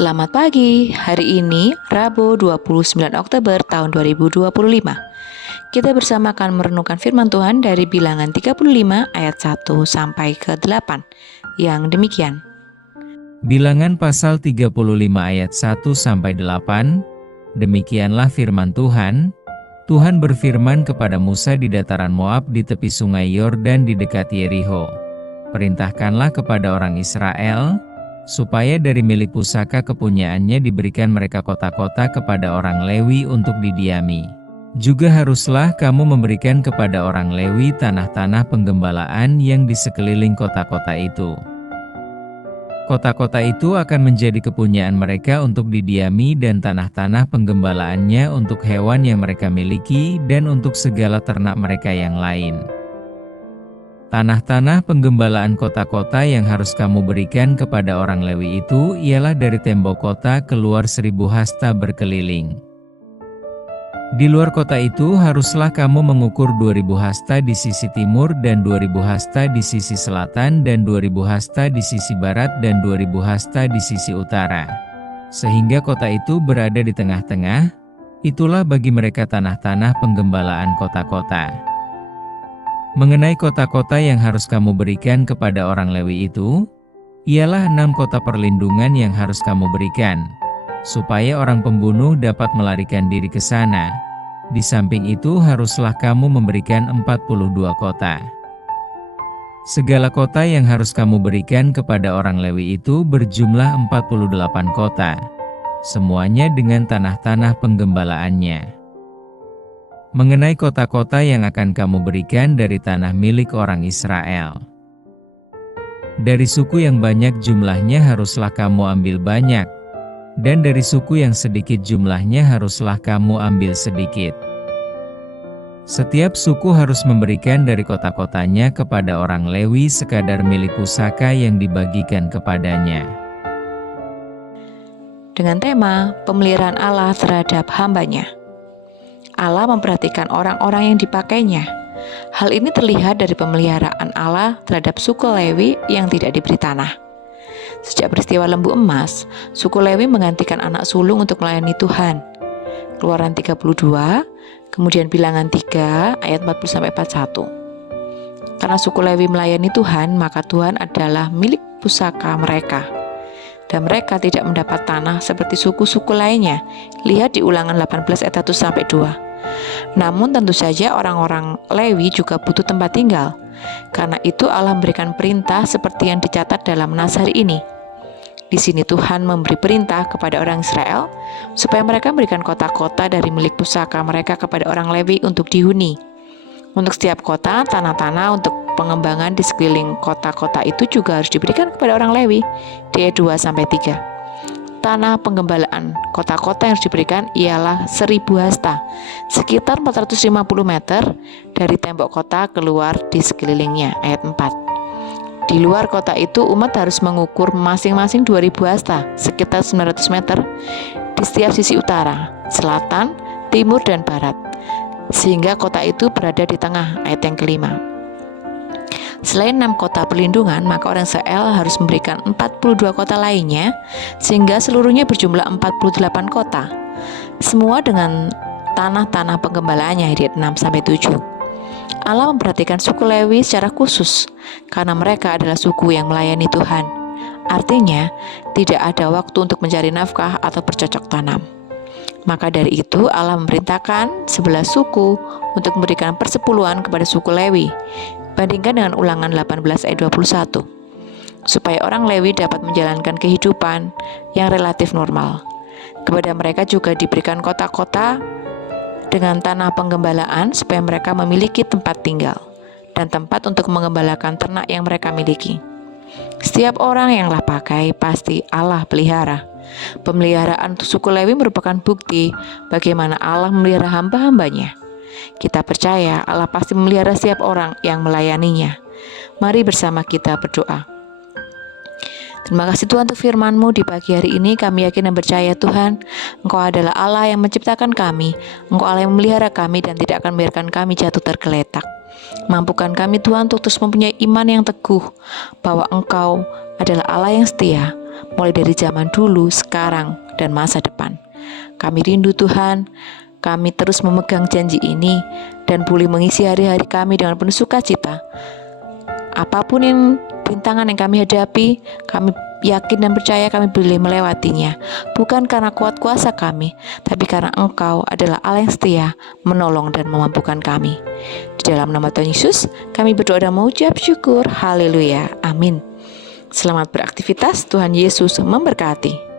Selamat pagi, hari ini Rabu 29 Oktober tahun 2025. Kita bersama akan merenungkan firman Tuhan dari Bilangan 35 ayat 1 sampai ke 8 yang demikian. Bilangan pasal 35 ayat 1 sampai 8. Demikianlah firman Tuhan. Tuhan berfirman kepada Musa di dataran Moab di tepi sungai Yordan di dekat Yerikho. Perintahkanlah kepada orang Israel, supaya dari milik pusaka kepunyaannya diberikan mereka kota-kota kepada orang Lewi untuk didiami. Juga haruslah kamu memberikan kepada orang Lewi tanah-tanah penggembalaan yang di sekeliling kota-kota itu. Kota-kota itu akan menjadi kepunyaan mereka untuk didiami dan tanah-tanah penggembalaannya untuk hewan yang mereka miliki dan untuk segala ternak mereka yang lain. Tanah-tanah penggembalaan kota-kota yang harus kamu berikan kepada orang Lewi itu ialah dari tembok kota keluar 1000 hasta berkeliling. Di luar kota itu haruslah kamu mengukur 2000 hasta di sisi timur dan 2000 hasta di sisi selatan dan 2000 hasta di sisi barat dan 2000 hasta di sisi utara. Sehingga kota itu berada di tengah-tengah, itulah bagi mereka tanah-tanah penggembalaan kota-kota. Mengenai kota-kota yang harus kamu berikan kepada orang Lewi itu, ialah 6 kota perlindungan yang harus kamu berikan, supaya orang pembunuh dapat melarikan diri ke sana. Di samping itu haruslah kamu memberikan 42 kota. Segala kota yang harus kamu berikan kepada orang Lewi itu berjumlah 48 kota, semuanya dengan tanah-tanah penggembalaannya. Mengenai kota-kota yang akan kamu berikan dari tanah milik orang Israel, dari suku yang banyak jumlahnya haruslah kamu ambil banyak, dan dari suku yang sedikit jumlahnya haruslah kamu ambil sedikit. Setiap suku harus memberikan dari kota-kotanya kepada orang Lewi sekadar milik pusaka yang dibagikan kepadanya. Dengan tema pemeliharaan Allah terhadap hambanya. Allah memperhatikan orang-orang yang dipakainya. Hal ini terlihat dari pemeliharaan Allah terhadap suku Lewi yang tidak diberi tanah. Sejak peristiwa lembu emas, suku Lewi menggantikan anak sulung untuk melayani Tuhan. Keluaran 32, kemudian Bilangan 3 ayat 40-41. Karena suku Lewi melayani Tuhan, maka Tuhan adalah milik pusaka mereka. Dan mereka tidak mendapat tanah seperti suku-suku lainnya. Lihat di Ulangan 18 ayat 1-2. Namun tentu saja orang-orang Lewi juga butuh tempat tinggal. Karena itu Allah memberikan perintah seperti yang dicatat dalam Nas hari ini. Di sini Tuhan memberi perintah kepada orang Israel supaya mereka memberikan kota-kota dari milik pusaka mereka kepada orang Lewi untuk dihuni. Untuk setiap kota, tanah-tanah untuk pengembangan di sekeliling kota-kota itu juga harus diberikan kepada orang Lewi. Di ayat 2-3. Tanah penggembalaan kota-kota yang harus diberikan ialah 1000 hasta, sekitar 450 meter dari tembok kota keluar di sekelilingnya. Ayat 4. Di luar kota itu umat harus mengukur masing-masing 2000 hasta, sekitar 900 meter di setiap sisi utara, selatan, timur, dan barat, sehingga kota itu berada di tengah. Ayat yang kelima. Selain 6 kota perlindungan, maka orang Israel harus memberikan 42 kota lainnya, sehingga seluruhnya berjumlah 48 kota. Semua dengan tanah-tanah penggembalaannya. Ayat 6-7. Allah memperhatikan suku Lewi secara khusus, karena mereka adalah suku yang melayani Tuhan. Artinya, tidak ada waktu untuk mencari nafkah atau bercocok tanam. Maka dari itu Allah memerintahkan 11 suku untuk memberikan persepuluhan kepada suku Lewi. Bandingkan dengan Ulangan 18 ayat 21, supaya orang Lewi dapat menjalankan kehidupan yang relatif normal. Kepada mereka juga diberikan kota-kota dengan tanah penggembalaan supaya mereka memiliki tempat tinggal dan tempat untuk mengembalakan ternak yang mereka miliki. Setiap orang yang Allah pakai pasti Allah pelihara. Pemeliharaan suku Lewi merupakan bukti bagaimana Allah memelihara hamba-hambanya. Kita percaya Allah pasti memelihara setiap orang yang melayaninya. Mari bersama kita berdoa. Terima kasih Tuhan untuk firman-Mu di pagi hari ini. Kami yakin dan percaya Tuhan, Engkau adalah Allah yang menciptakan kami, Engkau Allah yang memelihara kami dan tidak akan membiarkan kami jatuh tergeletak. Mampukan kami Tuhan untuk terus mempunyai iman yang teguh bahwa Engkau adalah Allah yang setia, mulai dari zaman dulu, sekarang, dan masa depan. Kami rindu Tuhan, kami terus memegang janji ini dan boleh mengisi hari-hari kami dengan penuh sukacita. Apapun yang rintangan yang kami hadapi, kami yakin dan percaya kami boleh melewatinya, bukan karena kuat kuasa kami, tapi karena Engkau adalah Allah yang setia, menolong dan memampukan kami. Di dalam nama Tuhan Yesus, kami berdoa dan mengucap syukur. Haleluya. Amin. Selamat beraktivitas. Tuhan Yesus memberkati.